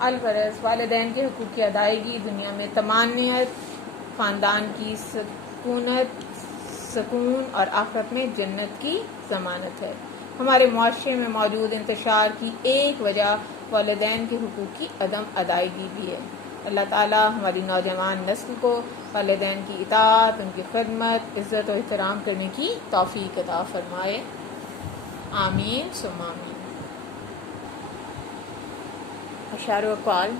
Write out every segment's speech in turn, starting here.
الغرض والدین کے حقوق کی ادائیگی دنیا میں طمانینت، خاندان کی سکون اور آخرت میں جنت کی ضمانت ہے۔ ہمارے معاشرے میں موجود انتشار کی ایک وجہ والدین کے حقوق کی عدم ادائیگی بھی ہے۔ اللہ تعالیٰ ہماری نوجوان نسل کو والدین کی اطاعت، ان کی خدمت، عزت و احترام کرنے کی توفیق عطا فرمائے، آمین ثم آمین۔ اشعار و اقوال۔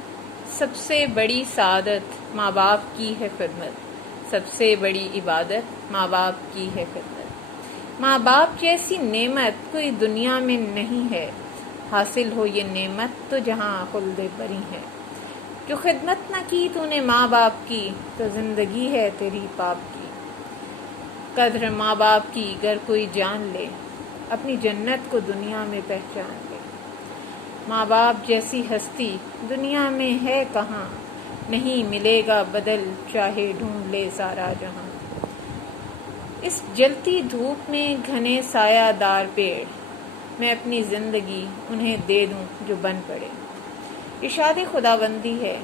سب سے بڑی سعادت ماں باپ کی ہے خدمت، سب سے بڑی عبادت ماں باپ کی ہے خدمت۔ ماں باپ جیسی نعمت کوئی دنیا میں نہیں ہے، حاصل ہو یہ نعمت تو جہاں خلد بری ہے۔ جو خدمت نہ کی تو نے ماں باپ کی، تو زندگی ہے تیری پاپ کی۔ قدر ماں باپ کی گر کوئی جان لے، اپنی جنت کو دنیا میں پہچان لے۔ ماں باپ جیسی ہستی دنیا میں ہے کہاں، نہیں ملے گا بدل چاہے ڈھونڈ لے سارا جہاں۔ اس جلتی دھوپ میں گھنے سایہ دار پیڑ، میں اپنی زندگی انہیں دے دوں جو بن پڑے۔ ارشاد خداوندی ہے،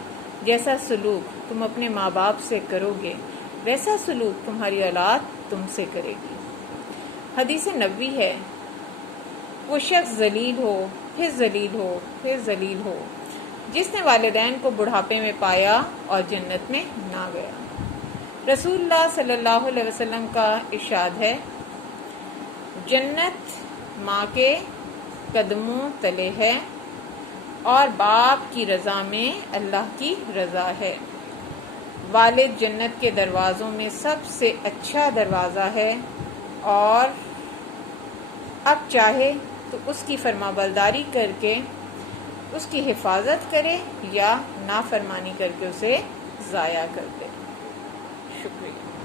جیسا سلوک تم اپنے ماں باپ سے کرو گے ویسا سلوک تمہاری اولاد تم سے کرے گی۔ حدیث نبوی ہے، وہ شخص ذلیل ہو پھر ذلیل ہو پھر ذلیل ہو جس نے والدین کو بڑھاپے میں پایا اور جنت میں نہ گیا۔ رسول اللہ صلی اللہ علیہ وسلم کا ارشاد ہے، جنت ماں کے قدموں تلے ہے اور باپ کی رضا میں اللہ کی رضا ہے۔ والد جنت کے دروازوں میں سب سے اچھا دروازہ ہے، اور اب چاہے تو اس کی فرمانبرداری کر کے اس کی حفاظت کرے یا نافرمانی کر کے اسے ضائع کر دے۔ شکریہ۔